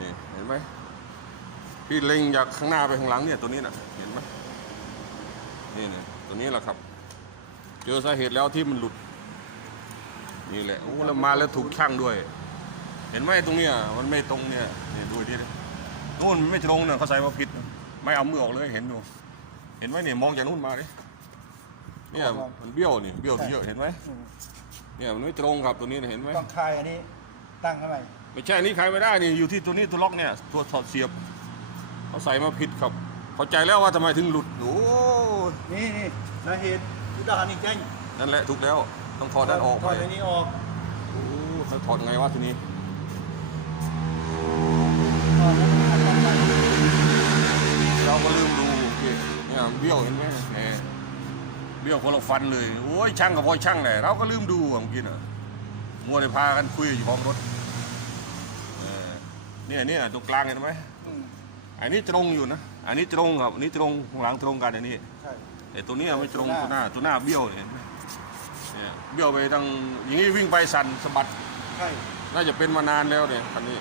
นี่เห็นไหมพี่เล็งจากข้างหน้าไปข้างหลังเนี่ยตัวนี้นะเห็นไหมนี่เนี่ยตัวนี้แหละครับ เจอสาเหตุแล้วที่มันหลุด นี่แหละโอ้แล้วมาแล้วถูกช่างด้วย เห็นไหมตรงเนี้ยมันไม่ตรงเนี่ยนี่ดูดินู่นมันไม่ตรงเนี่ยเขาใส่มาผิด ไม่เอามือออกเลยเห็นดูเห็นไหมเนี่ยมองจากนู่นมาดิเนี่ยมันเบี้ยวนี่เบี้ยวเยอะเห็นไหมอืมเนี่ยมันไม่ตรงครับตัวนี้เนี่ยเห็นไหมต้องคลายอันนี้ ตั้งเข้าไปไม่ใช่นี่ใครไม่ได้นี่อยู่ที่ตัวนี้ตัวล็อกเนี่ยตัวถอดเสียบเขาใส่มาผิดครับเข้าใจแล้วว่าทำไมถึงหลุดโอ้ยนี่นี่สาเหตุที่ดานนี่แจ้งนั่นแหละถูกแล้วต้องถอดด้านออกถไปอดอันนี้ออกโอ้เขาถอดไงวะทีนี้ถอดแล้วอันต่อไปเราก็ลืมดูโอเคเนี่ยเบี้ยวเห็นไหมแหมเบี้ยวคนละฟันเลยโอ้ยช่างกับพอช่างแหละเราก็ลืมดูอะเมื่อกี้น่ะมัวแต่พากันคุยอยู่ของรถเออ เนี่ยเนี่ยตรงกลางเห็นไหมอืมอันนี้ตรงอยู่นะ อันนี้ตรงครับอันนี้ตรงข้างหลังตรงกันอันนี้ ใช่ แต่ตัวเนี้ยไม่ตรงตัตัววหหน้าน้าตัวหน้าเบี้ยวเนี่ยเห็นไหมเนี่ยเบี้ยวไปทางอย่างนี้วิ่งไปสั่นสะบัด ใช่ น่าจะเป็นมานานแล้วเนี่ยคันนี้